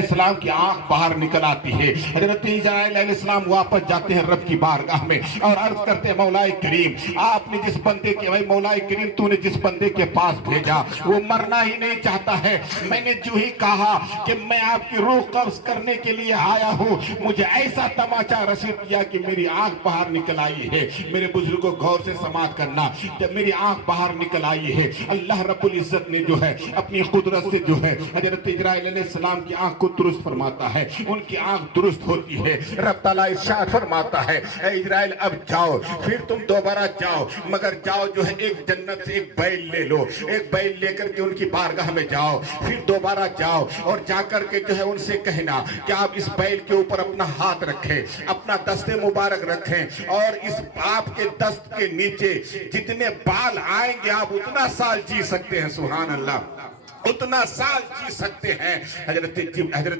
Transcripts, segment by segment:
السلام کی آنکھ باہر نکل آتی ہے۔ حضرت اسرائیل علیہ السلام واپس جاتے ہیں رب کی بارگاہ میں اور عرض کرتے ہیں مولا کریم آپ نے جس بندے کے مولا کریم تو نے جس بندے کے پاس بھیجا وہ مرنا ہی نہیں چاہتا ہے۔ میں نے جو ہی کہا کہ میں آپ کی روح قبض کرنے کے لیے آیا ہوں، مجھے ایسا تماچا رسید کیا کہ میری آنکھ باہر نکل آئی ہے۔ میرے بزرگوں غور سے سماعت کرنا، جب میری آنکھ باہر نکل آئی ہے اللہ رب العزت نے جو ہے اپنی قدرت سے جو ہے حضرت اسرائیل علیہ السلام کی آنکھ کو درست فرماتا ہے، ان کی آنکھ درست ہوتی ہے۔ رب تعالیٰ ارشاد فرماتا ہے اے اسرائیل اب جاؤ، پھر تم دوبارہ جاؤ، مگر جاؤ جو ہے ایک جنت سے ایک بیل لے لو، ایک بیل لے کر کے ان کی بارگاہ میں جاؤ، پھر دوبارہ جاؤ اور جا کر کے جو ہے ان سے کہنا کہ آپ اس بیل کے اوپر اپنا ہاتھ رکھیں، اپنا دست مبارک رکھیں اور اس آپ کے دست کے نیچے جتنے بال آئیں گے آپ اتنا سال جی سکتے ہیں۔ سبحان اللہ، اتنا سال جی سکتے ہیں۔ حضرت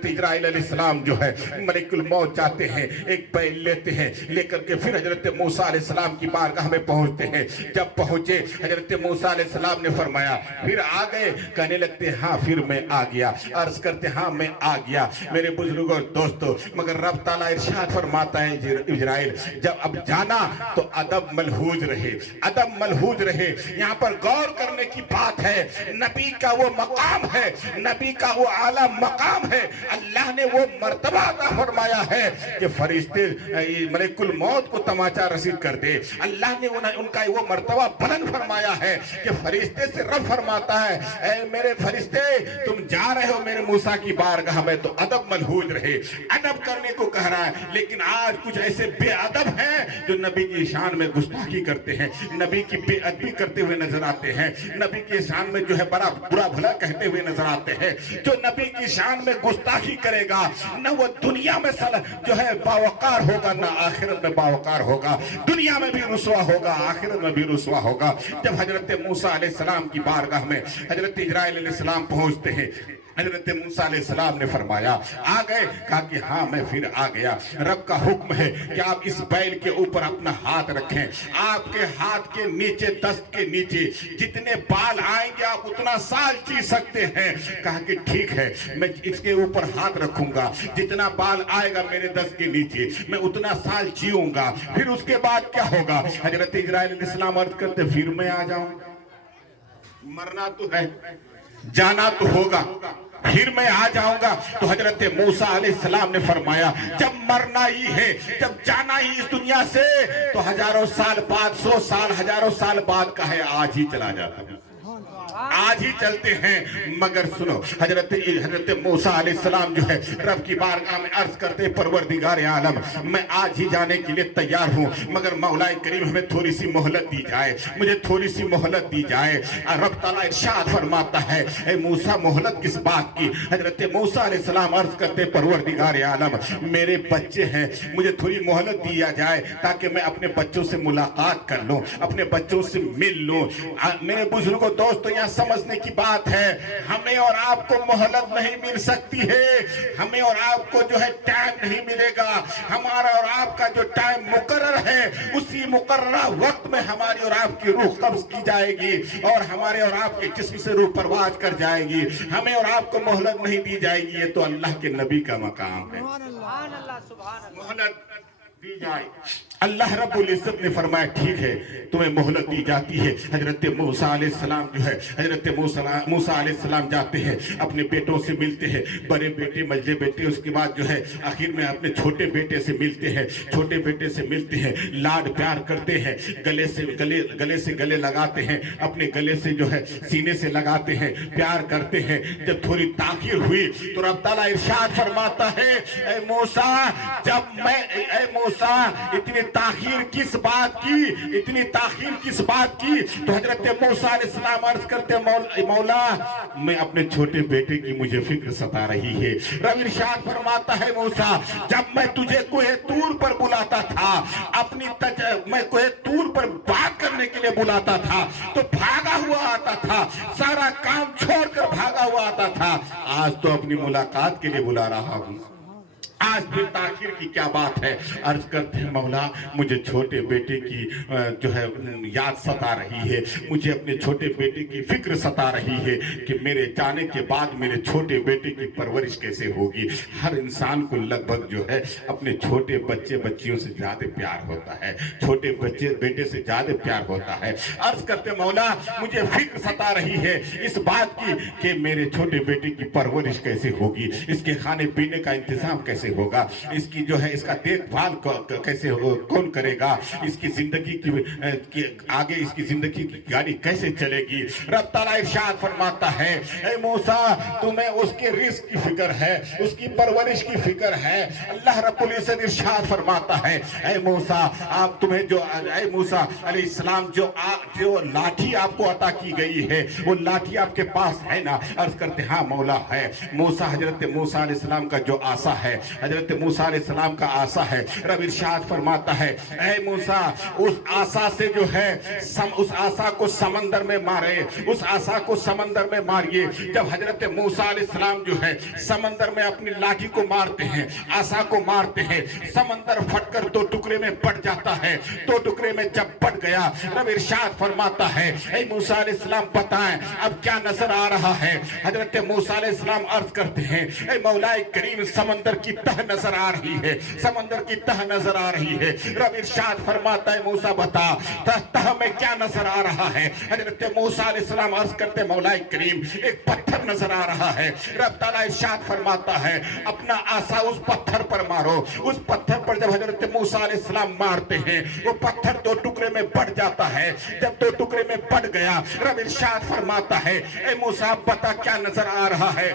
اسرائیل علیہ السلام جو ہے ملک الموت جاتے ہیں، ایک بیل لیتے ہیں، لے کر کے پھر حضرت موسیٰ علیہ السلام کی بارگاہ میں پہنچتے ہیں۔ جب پہنچے حضرت موسیٰ علیہ السلام نے فرمایا پھر آ گئے؟ کہنے لگتے ہاں پھر میں آ گیا، عرض کرتے ہاں میں آ گیا۔ میرے بزرگوں اور دوستو، مگر رب تعالیٰ ارشاد فرماتا ہے اسرائیل جب اب جانا تو ادب ملحوظ رہے، ادب ملحوظ رہے۔ یہاں پر غور کرنے کی بات ہے، نبی کا وہ مقام ہے، نبی کا وہ اعلیٰ مقام ہے، اللہ نے وہ مرتبہ عطا فرمایا ہے کہ فرشتے ملک الموت کو تماچا رسید کر دے۔ اللہ نے ان کا وہ مرتبہ بلند فرمایا ہے کہ فرشتے سے رب فرماتا ہے اے میرے فرشتے تم جا رہے ہو میرے موسیٰ کی بارگاہ میں تو ادب ملحوظ رہے، ادب کرنے کو کہہ رہا ہے۔ لیکن آج کچھ ایسے بے ادب ہیں جو نبی کی شان میں گستاخی کرتے ہیں، نبی کی بے ادبی کرتے ہوئے نظر آتے ہیں، نبی کی شان میں جو ہے بڑا برا بھلا کہتے ہوئے نظر آتے ہیں۔ جو نبی کی شان میں گستاخی کرے گا نہ وہ دنیا میں جو ہے باوقار ہوگا نہ آخرت میں باوقار ہوگا، دنیا میں بھی رسوا ہوگا آخرت میں بھی رسوا ہوگا۔ جب حضرت موسیٰ علیہ السلام کی بارگاہ میں حضرت اسرائیل علیہ السلام پہنچتے ہیں، حضرت موسیٰ علیہ السلام نے فرمایا آ گئے؟ کہا کہ ہاں میں پھر آ گیا۔ رب کا حکم ہے کہ آپ اس بیل کے اوپر اپنا ہاتھ رکھیں، آپ کے ہاتھ کے نیچے دست کے نیچے جتنے بال آئیں گے آپ اتنا سال جی سکتے ہیں۔ کہا کہ ٹھیک ہے میں اس کے اوپر ہاتھ رکھوں گا، جتنا بال آئے گا میرے دست کے نیچے میں اتنا سال جیوں گا۔ پھر اس کے بعد کیا ہوگا؟ حضرت اسرائیل علیہ السلام عرض کرتے پھر میں آ جاؤں گا، مرنا تو ہے جانا تو ہوگا، پھر میں آ جاؤں گا۔ تو حضرت موسیٰ علیہ السلام نے فرمایا جب مرنا ہی ہے، جب جانا ہی اس دنیا سے تو ہزاروں سال بعد، 100 سال ہزاروں سال بعد کا ہے، آج ہی چلا جاتا ہے، آج ہی چلتے ہیں۔ مگر سنو حضرت موسیٰ علیہ السلام جو ہے رب کی بارگاہ میں عرض کرتے پروردگار عالم میں آج ہی جانے کے لیے تیار ہوں، مگر مولا کریم ہمیں تھوڑی سی مہلت دی جائے، مجھے تھوڑی سی مہلت دی جائے۔ رب تعالیٰ ارشاد فرماتا ہے اے موسیٰ مہلت کس بات کی؟ حضرت موسیٰ علیہ السلام عرض کرتے پروردگار عالم میرے بچے ہیں، مجھے تھوڑی مہلت دیا جائے تاکہ میں اپنے بچوں سے ملاقات کر لوں، اپنے بچوں سے مل لوں۔ میرے بزرگوں دوستوں یہاں سمجھنے کی بات ہے، ہمیں اور آپ کو مہلت نہیں مل سکتی ہے، ہمیں اور آپ کو جو ہے ٹائم نہیں ملے گا۔ ہمارا اور آپ کا جو ٹائم مقرر ہے اسی مقررہ وقت میں ہماری اور آپ کی روح قبض کی جائے گی اور ہمارے اور آپ کے جسم سے روح پرواز کر جائے گی، ہمیں اور آپ کو مہلت نہیں دی جائے گی۔ یہ تو اللہ کے نبی کا مقام ہے، مہلت دی جائے۔ اللہ رب العزت نے فرمایا ٹھیک ہے تمہیں مہلت دی جاتی ہے۔ حضرت موسیٰ علیہ السلام جو ہے حضرت موسیٰ علیہ السلام جاتے ہیں، اپنے بیٹوں سے ملتے ہیں، بڑے بیٹے مجھے بیٹے، اس کے بعد جو ہے آخر میں اپنے چھوٹے بیٹے سے ملتے ہیں، چھوٹے بیٹے سے ملتے ہیں، لاڈ پیار کرتے ہیں، گلے سے گلے لگاتے ہیں، اپنے گلے سے جو ہے سینے سے لگاتے ہیں، پیار کرتے ہیں۔ جب تھوڑی تاخیر ہوئی تو رب تعالیٰ ارشاد فرماتا ہے اے موسیٰ اے موسیٰ اتنی تاخیر کس بات کی، اتنی تاخیر کس بات کی؟ تو حضرت موسیٰ علیہ السلام عرض کرتے مولا میں اپنے چھوٹے بیٹے کی مجھے فکر ستا رہی ہے۔ رب ارشاد فرماتا ہے موسیٰ جب میں تجھے کوہ طور پر بلاتا تھا، میں کوہ طور پر بات کرنے کے لیے بلاتا تھا تو بھاگا ہوا آتا تھا، سارا کام چھوڑ کر بھاگا ہوا آتا تھا، آج تو اپنی ملاقات کے لیے بلا رہا ہوں، آج بھی تاخیر کی کیا بات ہے؟ عرض کرتے ہیں مولا مجھے چھوٹے بیٹے کی جو ہے یاد ستا رہی ہے، مجھے اپنے چھوٹے بیٹے کی فکر ستا رہی ہے کہ میرے جانے کے بعد میرے چھوٹے بیٹے کی پرورش کیسے ہوگی۔ ہر انسان کو لگ بھگ جو ہے اپنے چھوٹے بچے بچیوں سے زیادہ پیار ہوتا ہے، چھوٹے بچے بیٹے سے زیادہ پیار ہوتا ہے۔ عرض کرتے مولا مجھے فکر ستا رہی ہے اس بات کی کہ میرے چھوٹے بیٹے کی پرورش کیسے ہوگی، اس کے کھانے پینے کا انتظام کیسے ہوگا، اس کی جو ہے اس کا دیکھ بھال کیسے کون کرے گا، اس کی زندگی کی آگے اس کی زندگی کی گاڑی کیسے چلے گی۔ رب تعالیٰ ارشاد فرماتا ہے اے موسیٰ تمہیں اس کے رزق کی فکر ہے، اس کی پرورش کی فکر ہے۔ اللہ رب العزت ارشاد فرماتا ہے اے موسیٰ آپ تمہیں جو اے موسیٰ علیہ السلام جو لاٹھی آپ کو عطا کی گئی ہے وہ لاٹھی آپ کے پاس ہے نا؟ عرض کرتے ہاں مولا ہے۔ موسیٰ حضرت موسیٰ علیہ السلام کا جو عصا ہے، حضرت موسیٰ علیہ السلام کا عصا ہے، رب ارشاد فرماتا ہے اے موسیٰ اس عصا سے جو ہے اس عصا کو سمندر میں مارے، اس عصا کو سمندر میں ماریے۔ جب حضرت موسیٰ علیہ السلام جو ہے سمندر میں اپنی لاٹھی کو مارتے ہیں، عصا کو مارتے ہیں، سمندر پھٹ کر دو ٹکڑے میں پڑ جاتا ہے۔ دو ٹکڑے میں جب پڑ گیا رب ارشاد فرماتا ہے اے موسیٰ علیہ السلام بتائیں اب کیا نظر آ رہا ہے؟ حضرت موسیٰ علیہ السلام عرض کرتے ہیں اے مولا کریم سمندر کی تہ نظر آ رہی ہے، سمندر کی تہ نظر آ رہی ہے۔ رب ارشاد فرماتا ہے موسیٰ بتا تہ میں کیا نظر آ رہا ہے؟ حضرت موسیٰ علیہ السلام عرض کرتے مولا کریم ایک پتھر نظر آ رہا ہے۔ رب تعالیٰ ارشاد فرماتا ہے اپنا عصا اس پتھر پر مارو۔ اس پتھر پر جب حضرت موسیٰ علیہ السلام مارتے ہیں وہ پتھر دو ٹکڑے میں بٹ جاتا ہے۔ جب دو ٹکڑے میں بٹ گیا رب ارشاد فرماتا ہے اے موسیٰ بتا کیا نظر آ رہا ہے؟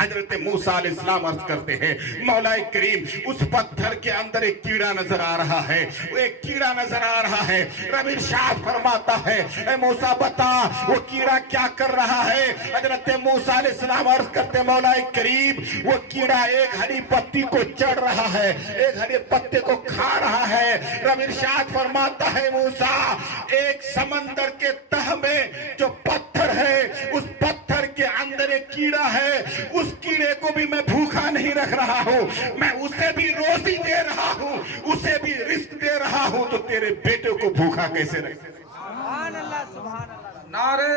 حضرت موسیٰ علیہ السلام عرض کرتے ہیں مولا کریم اس پتھر کے اندر ایک کیڑا نظر آ رہا ہے، ایک کیڑا نظر آ رہا ہے۔ رب ارشاد فرماتا ہے اے موسیٰ بتا وہ کیڑا کیا کر رہا ہے؟ حضرت موسیٰ علیہ السلام عرض کرتے مولا کریم وہ کیڑا ایک ہری پتی کو چڑھ رہا ہے، ایک ہری پتے کو کھا رہا ہے۔ رب ارشاد فرماتا ہے موسیٰ ایک سمندر کے تہ میں جو پتھر ہے اس پتھر کے اندر ایک کیڑا ہے، اس کیڑے کو بھی میں بھوکا نہیں رکھ رہا ہوں، میں اسے بھی روزی دے رہا ہوں، اسے بھی رزق دے رہا ہوں، تو تیرے بیٹے کو بھوکا کیسے رکھ؟ سبحان اللہ سبحان اللہ، نعرے